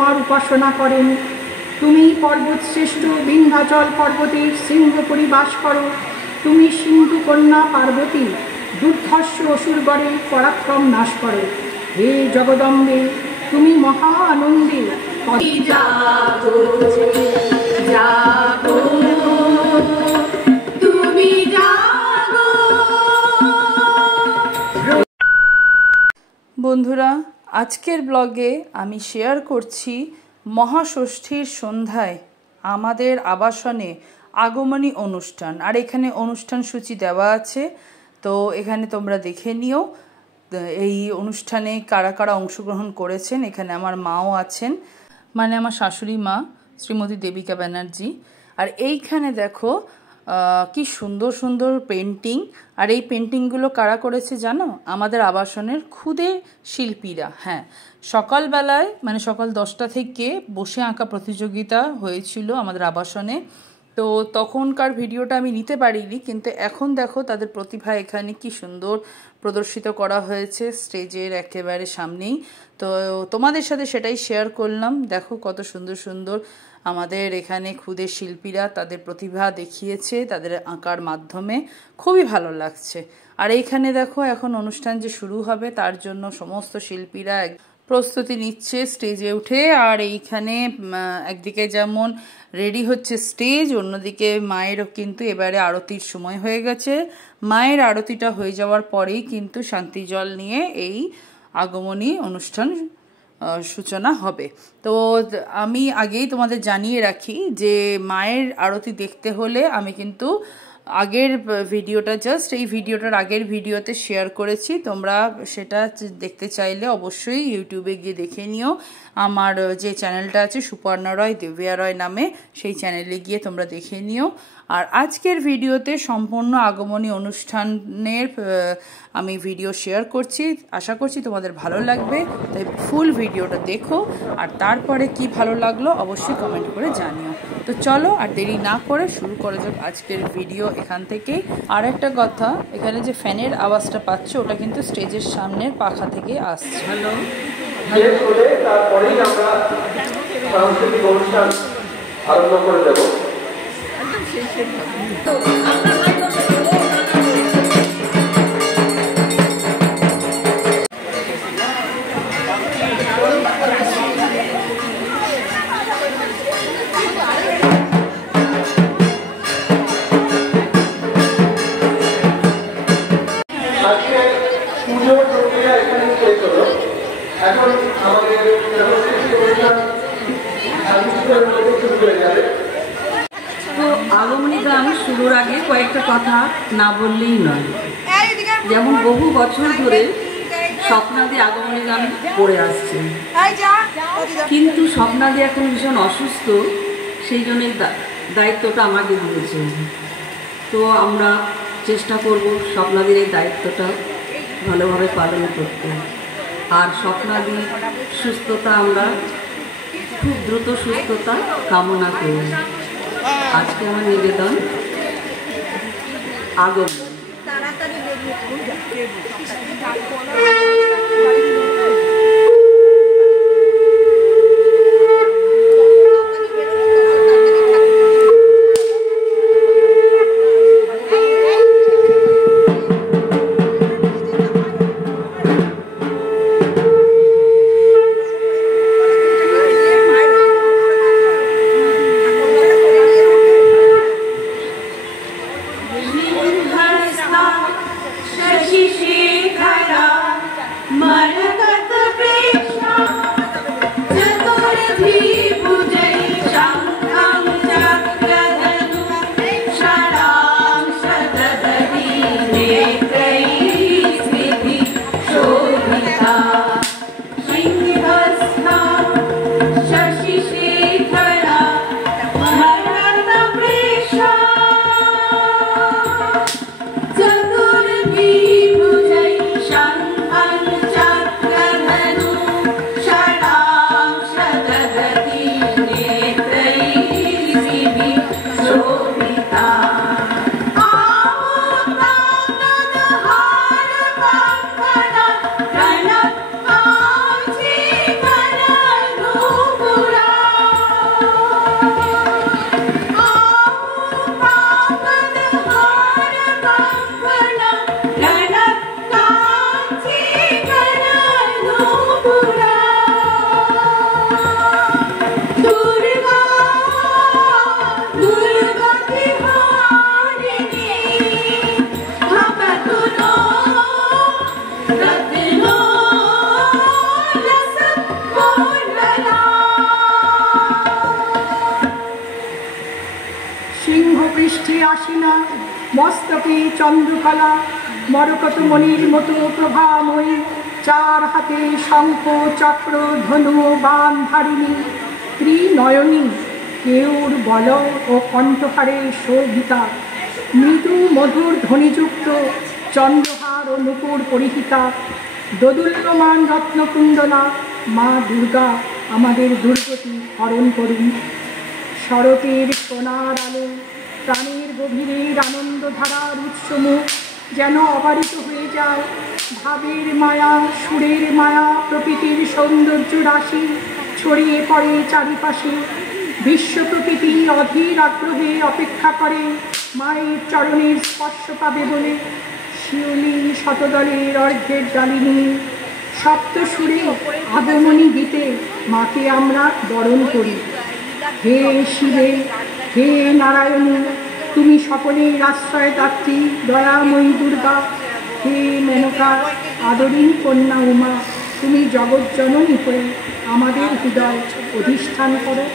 তোমার উপাসনা করেন। তুমি পর্বতশ্রেষ্ঠ বিন্ধ্যাচল পর্বতের সিংহপুরী বাস করো। তুমি সিন্ধু কন্যা পার্বতী দুর্ধর্ষ অসুরগণের পরাক্রম নাশ করো। হে জগদম্বে, তুমি মহা আনন্দে বন্ধুরা, আজকের ব্লগে আমি শেয়ার করছি মহাষষ্ঠীর সন্ধ্যায় আমাদের আবাসনে আগমনী অনুষ্ঠান। আর এখানে অনুষ্ঠান সূচি দেওয়া আছে, তো এখানে তোমরা দেখে নিও এই অনুষ্ঠানে কারা কারা অংশগ্রহণ করেছেন। এখানে আমার মাও আছেন, মানে আমার শাশুড়ি মা শ্রীমতী দেবিকা ব্যানার্জি। আর এইখানে দেখো কি সুন্দর সুন্দর পেন্টিং। আর এই পেন্টিংগুলো কারা করেছে জানো? আমাদের আবাসনের ক্ষুদে শিল্পীরা। হ্যাঁ, সকালবেলায় মানে সকাল 10টা থেকে বসে আঁকা প্রতিযোগিতা হয়েছিল আমাদের আবাসনে। তো তখনকার ভিডিওটা আমি নিতে পারিনি, কিন্তু এখন দেখো তাদের প্রতিভা এখানে কি সুন্দর প্রদর্শিত করা হয়েছে স্টেজের একেবারে সামনেই। তো তোমাদের সাথে সেটাই শেয়ার করলাম। দেখো কত সুন্দর সুন্দর আমাদের এখানে ক্ষুদে শিল্পীরা তাদের প্রতিভা দেখিয়েছে তাদের আঁকার মাধ্যমে, খুবই ভালো লাগছে। আর এইখানে দেখো এখন অনুষ্ঠান যে শুরু হবে তার জন্য সমস্ত শিল্পীরা প্রস্তুতি নিচ্ছে স্টেজে উঠে। আর এইখানে একদিকে যেমন রেডি হচ্ছে স্টেজ, অন্যদিকে মায়েরও কিন্তু এবারে আরতির সময় হয়ে গেছে। মায়ের আরতিটা হয়ে যাওয়ার পরেই কিন্তু শান্তি জল নিয়ে এই আগমনী অনুষ্ঠান সূচনা হবে। তো আমি আগেই তোমাদের জানিয়ে রাখি যে মায়ের আরতি দেখতে হলে আমি কিন্তু আগের ভিডিওটা এই ভিডিওটার আগের ভিডিওতে শেয়ার করেছি। তোমরা সেটা দেখতে চাইলে অবশ্যই ইউটিউবে গিয়ে দেখে নিও। আমার যে চ্যানেলটা আছে সুপর্ণা রয় দিব্যা রয় নামে, সেই চ্যানেলে গিয়ে তোমরা দেখে নিও। আর আজকের ভিডিওতে সম্পূর্ণ আগমনী অনুষ্ঠানের আমি ভিডিও শেয়ার করছি, আশা করছি তোমাদের ভালো লাগবে। তাই ফুল ভিডিওটা দেখো, আর তারপরে কি ভালো লাগলো অবশ্যই কমেন্ট করে জানিও। তো চলো আর দেরি না করে শুরু করা যাক আজকের ভিডিও এখান থেকে। আর একটা কথা, এখানে যে ফ্যানের আওয়াজটা পাচ্ছ ওটা কিন্তু স্টেজের সামনের পাখা থেকে আসছে। হ্যালো, তারপরেই আমরা সাংস্কৃতিক অনুষ্ঠান আরম্ভ করে দেব। এখন আমাদের তো আগমনী গান শুরুর আগে কয়েকটা কথা না বললেই নয়। যেমন বহু বছর ধরে স্বপ্নাদি আগমনী গান পড়ে আসছে, কিন্তু স্বপ্নাদি এখন ভীষণ অসুস্থ, সেই জন্য দায়িত্বটা আমাকে দিয়েছে। তো আমরা চেষ্টা করব স্বপ্নাদির এই দায়িত্বটা ভালোভাবে পালন করতে। আর স্বপ্নাদি সুস্থতা আমরা খুব দ্রুত সুস্থতা কামনা করি। আজকে আমার নিবেদন আগমন। Shadagati মস্তকে চন্দ্রকলা, মরকত মণির মতো প্রভাময়ী, চার হাতে শঙ্খ চক্র ধনু বাণ ধারিণী, ত্রিনয়নী, কেউর বল ও কণ্ঠহারে শোভিতা, মৃদু মধুর ধ্বনিযুক্ত চন্দ্রহার ও মুকুর পরিহিতা, দোদুল্যমান রত্নকুণ্ডলা মা দুর্গা আমাদের দুর্গতি হরণ করুন। শরতের সোনার আলো, প্রাণের গভীরের আনন্দধারার উৎসমুখ যেন অবারিত হয়ে যায়। ভাবের মায়া, সুরের মায়া, প্রকৃতির সৌন্দর্য রাশি ছড়িয়ে পড়ে চারিপাশে। বিশ্ব প্রকৃতি অধীর আগ্রহে অপেক্ষা করে মায়ের চরণের স্পর্শ পাবে বলে। শিউলি শতদলের অর্ঘ্যের ডালিনী সপ্ত সুরে আগমনী গীতে মাকে আমরা বরণ করি। হে শিবে, হে নারায়ণী, তুমি সকলের আশ্রয়দাত্রী দয়াময়ী দুর্গা। হে মেনকা, আদরিণী কন্যা উমা, তুমি জগজ্জননী হয়ে আমাদের হৃদয় অধিষ্ঠান করো।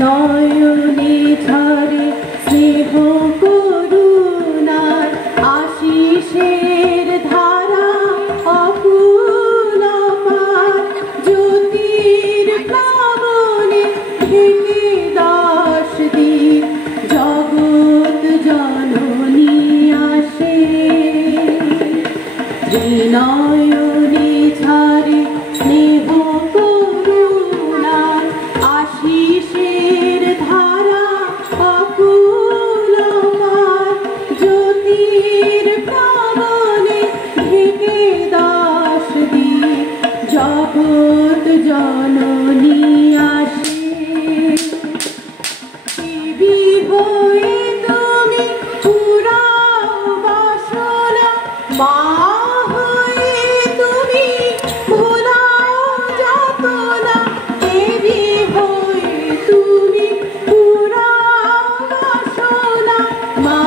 নয়নে ঝরে স্নেহ করুণার আশিসের ধারা অকুল পার, জ্যোতির প্লাবনে ঢেকে 10 দিক জগৎ জননী আসে। নয়নে ঝরে স্নেহ করুণার আশিসের ধারা অকুল পার, জ্যোতির প্লাবনে ঢেকে 10 দিক জগৎ জননী আসে। দেবী হয়ে তুমি পুরাও বাসনা, মা হয়ে তুমি ভোলাও যাতনা। দেবী হয়ে তুমি পুরাও বাসনা, মা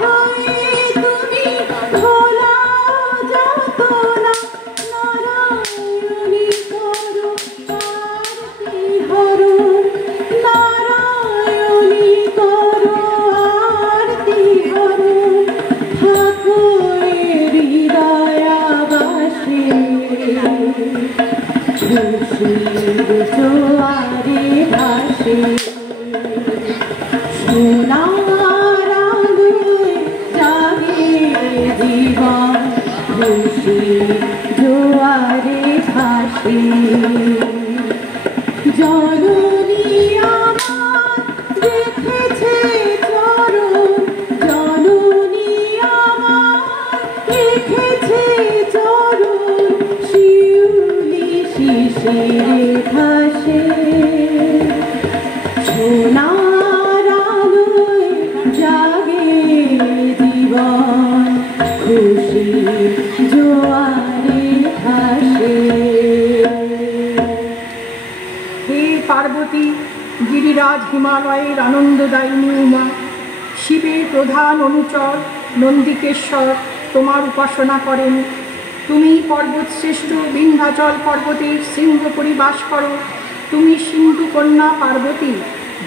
হয়ে তুমি ভোলাও যাতনা। নারায়ণী করো আরতি হরণ, নারায়ণী করো আরতি হরণ। ঠাকুরের হৃদয়াবাসে খুশির জোয়ারে ভাসে। সোনার আলোয় জাগে জীবন ভাসে জননী আমার দেখেছে চরণ জননী আমার দেখেছে চরণ শিউলি শিশিরে ভাসে সোনার আলোয় জাগে জীবন খুশি জোয়ারে ভাসে। হে পার্বতী, গিরিরাজ হিমালয়ের আনন্দদায়িনী উমা, শিবের প্রধান অনুচর নন্দিকেশ্বর তোমার উপাসনা করেন। তুমি পর্বতশ্রেষ্ঠ বিন্ধ্যাচল পর্বতের শৃঙ্গপুরী বাস করো। তুমি সিন্ধু কন্যা পার্বতী,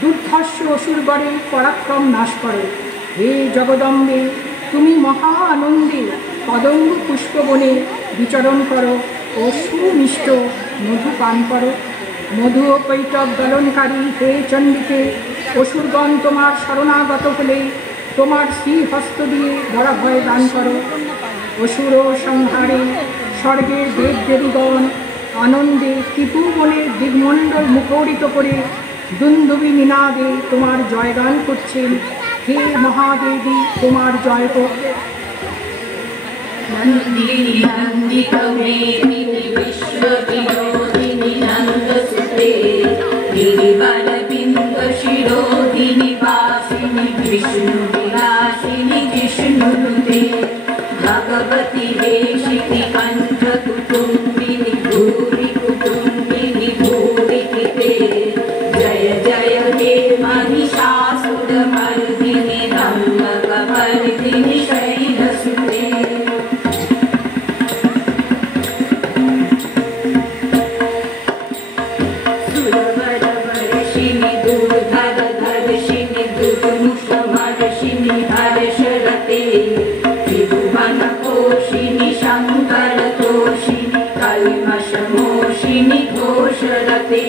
দুর্ধর্ষ অসুরগণের পরাক্রম নাশ করো। হে জগদম্বে, তুমি মহা আনন্দে কদম্ব পুষ্পবনে বিচরণ করো ও সুমিষ্ট মধু পান করো। মধু ও কৈটব দলনকারী হে চণ্ডিকে, অসুরগণ তোমার শরণাগত হলে তোমার শ্রীহস্ত দিয়ে বরাভয় দান করো। অসুর সংহারে স্বর্গের দেব দেবীগণ আনন্দে ত্রিপুবনের দিগমণ্ডল মুখরিত করে দুন্দুবি নিনাদে তোমার জয়গান করছেন। হে মহাদেবী, তোমার জয় হোক। नन्दिनी नन्दितमेदिनि विश्वविनोदिनि नन्दसुते गिरिवरबिम्बशिरोधिनि वासिनि विष्णुविलासिनि जिष्णुनुते भगवति हेशिति कण्ठकुटुम्बिनि भूरि कुटुम्बिनि भूरि कृते जय जय हे महिषासुरमर्दिनि रम्यकमर्दिनि शैलसुते हर्षरते त्रिभुवनपोषिणि शङ्करतोषिणि कल्मषमोषिणि घोषरते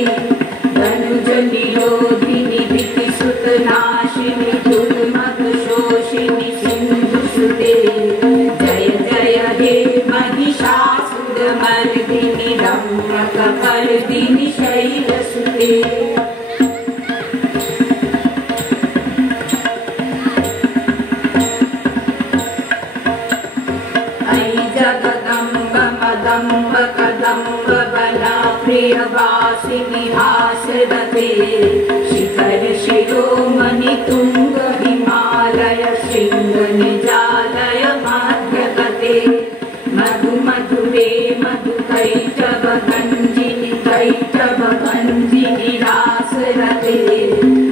धनुजनिरोधिनि विकिसुतनाशिनि दुर्मदशोषिणि सिन्धुसुते जय जय हे महिषासुरमर्दिनि रम्यकपर्दिनि शैलसुते जगदम्ब कदम्ब बला प्रियवासिनि हासरते शिखर शिरोमणि तुंग हिमालय शृंग निजालय माध्यगते मधु मधुरे मधु कैटभ गंजिनि रासरते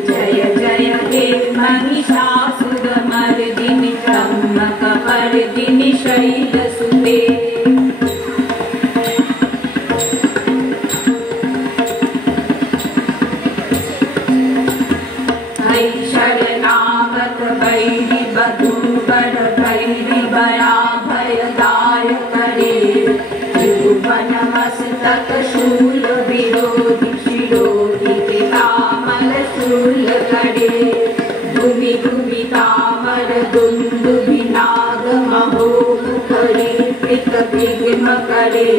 जय जय हे महिषासुरमर्दिनि रम्यकपर्दिनि शैलसुते शरणागत भैरि बधूवर भैरि भयाभयदाय करे त्रिभुवन मस्तक शूल विरोधि शिरोधि पितामल शूल करे भूमि भूमि तामर दुन्दुभि नाग महोमुखरी कृत विघ्न करे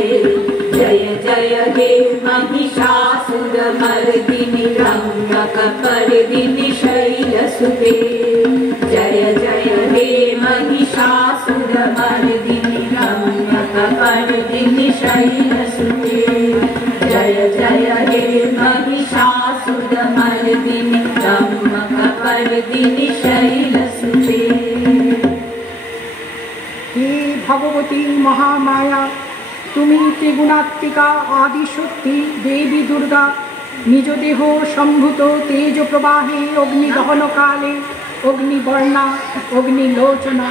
जय जय हे महिषासुरमर्दिनि रम्यकपर्दिनि शैलसुते जय जय हे महिषासुरमर्दिनि रम्यकपर्दिनि शैलसुते जय जय हे महिषासुरमर्दिनि रम्यकपर्दिनि शैलसुते। हे भगवती महामाया, তুমি ত্রিগুণাত্মিকা আদিশক্তি দেবী দুর্গা, নিজ দেহ সম্ভূত তেজ প্রবাহে অগ্নিদহনকালে অগ্নিবর্ণা অগ্নিলোচনা,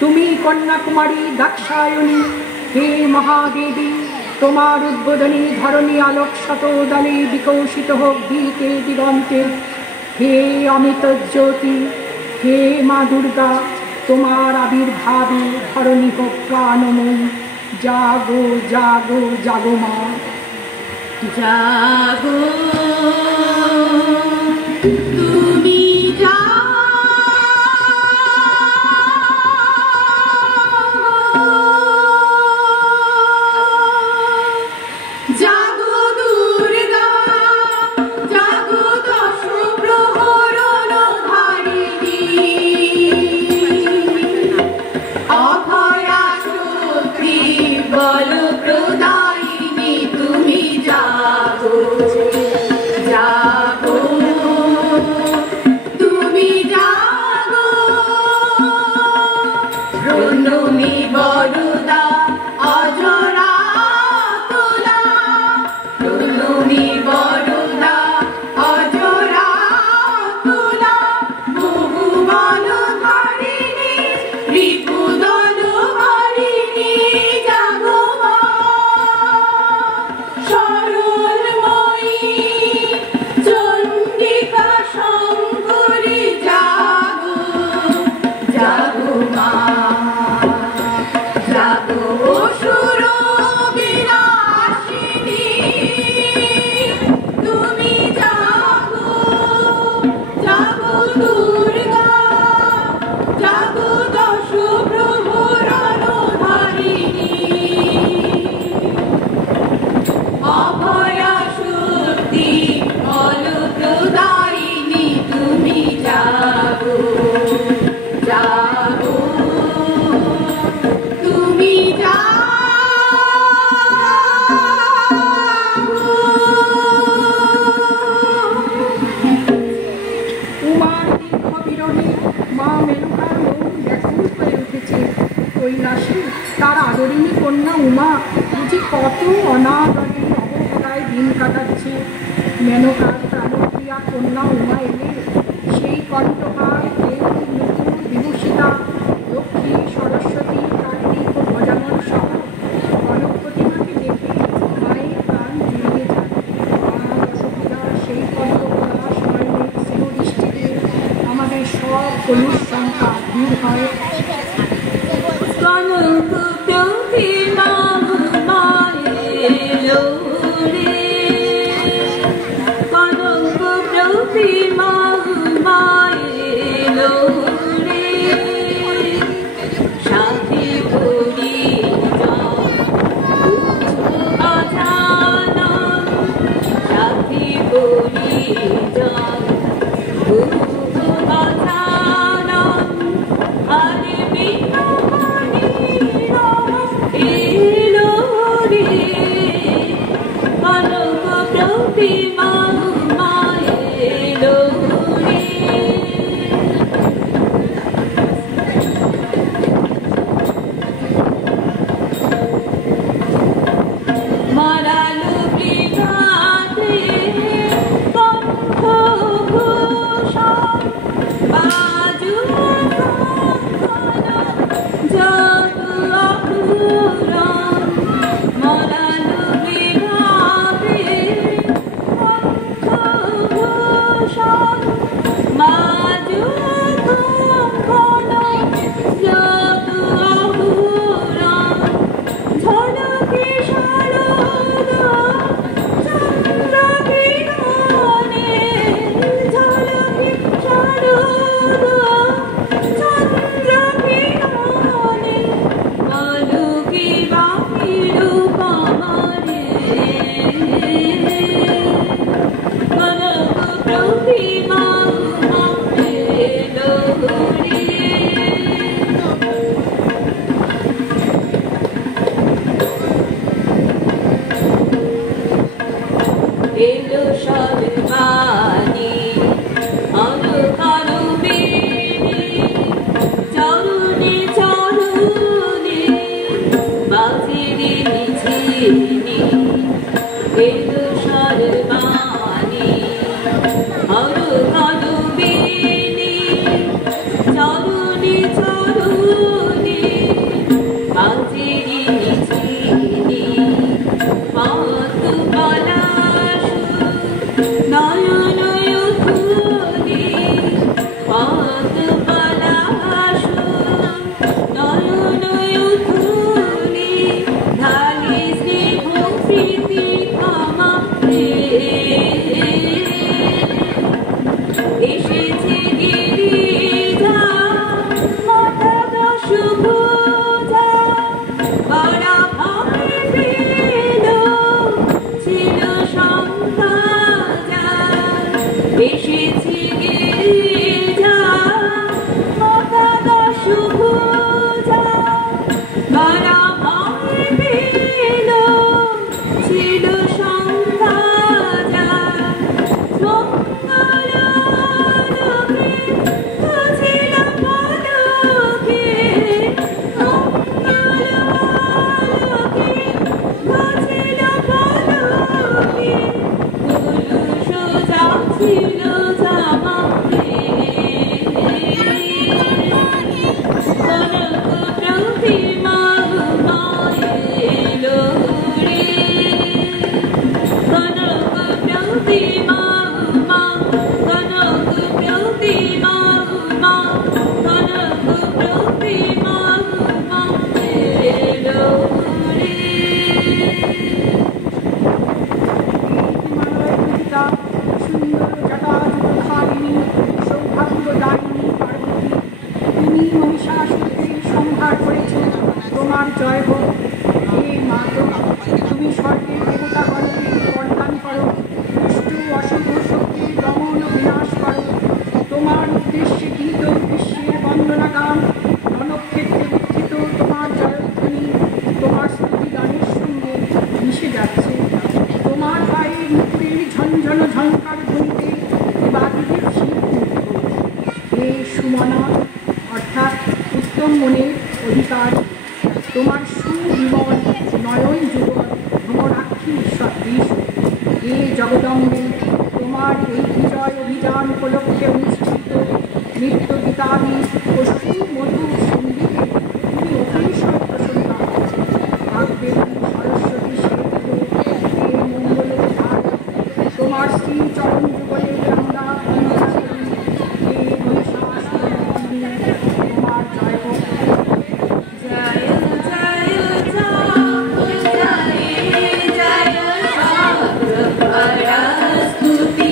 তুমি কন্যাকুমারী দাক্ষায়ণী। হে মহাদেবী, তোমার উদ্বোধনী ধরণী আলোক শতদলে বিকশিত হোক দিকে দিগন্তে। হে অমিত জ্যোতি, হে মা দুর্গা, তোমার আবির্ভাবে ধরণী হোক প্রাণময়ী। জাগো জাগো জাগো মা, জাগো তুমি জাগো দুর্গা জাগো দশ প্রহরণ ধারিণী অভয়া শক্তি বলপ্রদায়িনী তুমি জাগো জাগো তুমি উমার দীর্ঘ বিরহে মা মেনকার মন ব্যাকুল হয়ে উঠেছে। কৈলাসে তার আদরিণী কন্যা উমা বুঝি কত অনাদরে অবহেলায় দিন কাটাচ্ছে। মেনকার প্রাণপ্রিয়া কন্যা উমা এলে সেই কণ্ঠহার দেবী নতুন বিভূষিতা লক্ষ্মী সরস্বতী কার্তিক ও গজানন সহ কনক প্রতিমাকে দেখে মায়ের প্রাণ জুড়িয়ে যায়। মা দশভূজা সেই কণ্ঠকলা স্মরণের স্নেহদৃষ্টিতে আমাদের সব কলুষ সংখ্যা দূর হয়। কনক প্রতিমা মায়েলো রে কনক প্রতিমা মায়েলো রে সাথী করি অজানন সাথী করি অজানন আরে বিনামণি এলো রে কনক প্রতিমা মায়েলো রে মারালো বিভাতে কণ্ঠ ভূষণ বাজু যত অপুরণ মারালো বিভাতে কণ্ঠ ভূষণ বাজু যত অপুরণ ঝলকে শারদ চন্দ্রকিরণে ঝলকে শারদ চন্দ্রকিরণে কলকি বাহির পামারে কনক প্রতিমা মায়েলো রে এলো সর্বাণী অন্ধকারু বেণী চরণে চরণে বাজিরে ঝিনি এলো সর্বাণী অন্ধকারু বেণী চরণে চরণে বাজিরে ঝিনি পথ পলাশ নয়ন ধুলি পথ পলাশ নয়ন ধুলি ঢালি শ্রী ভক্তি ক্ষমা এসেছে গিরিজা মাতা দশ ভুজা বড় ভয় পেল ছিল শঙ্কা এসেছে গিরিজা মাতা দশ ভুজা বড় ভয় পেল ছিল শঙ্কা মঙ্গল দায়িনী পার্বতী, তুমি মহিষাসুরকে সংহার করেছ, তোমার জয় হোক। হে মাতো, তুমি স্বর্গের দেবতাগণকে বরদান করো, দুষ্ট অশুভ শক্তির দমন ও বিনাশ করো। তোমার উদ্দেশ্যে গীত বিশ্বের বন্দনা গান, রণক্ষেত্রে উত্থিত তোমার জয়ধ্বনি তোমার স্তুতি গানের সঙ্গে মিশে যাচ্ছে। তোমার পায়ে মুকুটের ঝনঝন ঝঙ্কার ধ্বনিতে দেবাদিদেব শিবমুগ্ধ। হে সুমনা, অর্থাৎ উত্তম মনের অধিকার, তোমার সুবিমল নয়ন যুগল ভ্রমরাক্ষী সদৃশ। হে জগদম্বে, তোমার এই বিজয় অভিযান উপলক্ষে অনুষ্ঠিত নৃত্য গীতাদি ও সুমধুর সঙ্গীতে তুমি অতিশয় প্রসন্ন হও। ভাগ্যদেবী সরস্বতী সেবিত হে মঙ্গল ধার, তোমার শ্রী চরণ যুগলে আমরা বন্দনা করি। হে মহিষাসুরমর্দিনী, তোমার জয় হোক। জয় জয় स्तुति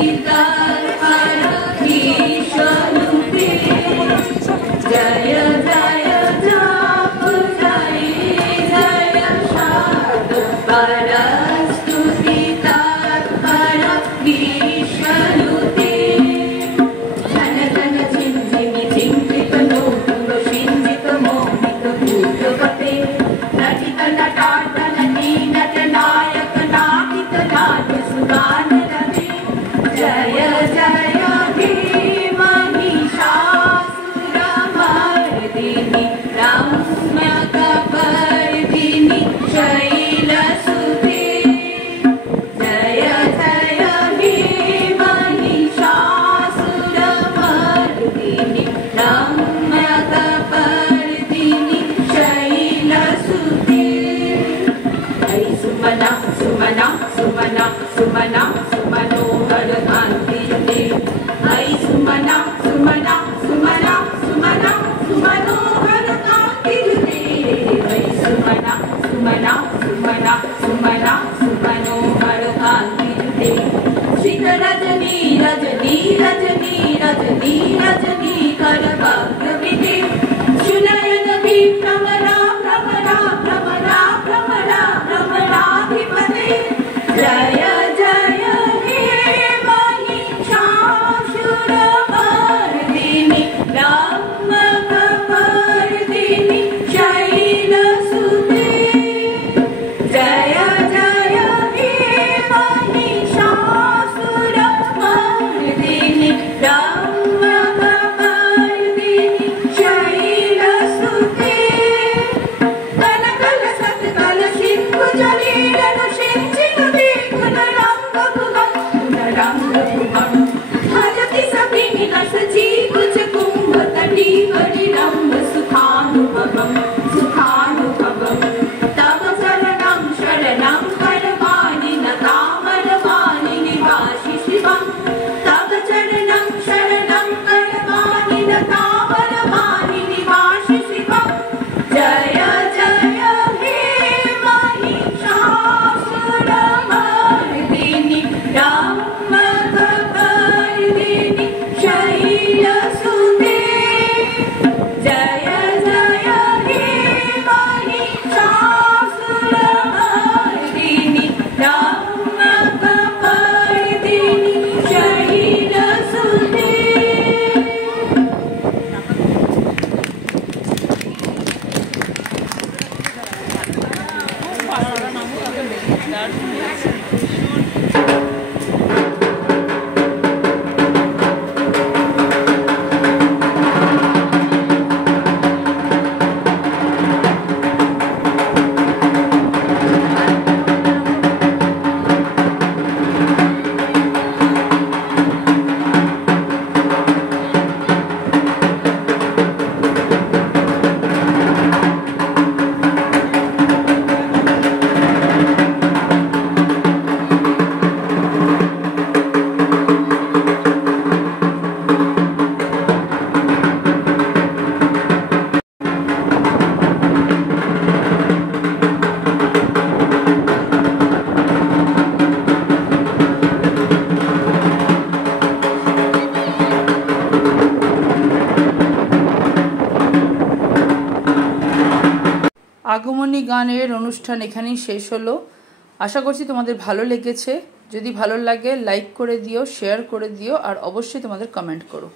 আগমনী গানের অনুষ্ঠান এখানেই শেষ হলো। আশা করছি তোমাদের ভালো লেগেছে। যদি ভালো লাগে লাইক করে দিও, শেয়ার করে দিও, আর অবশ্যই তোমাদের কমেন্ট করো।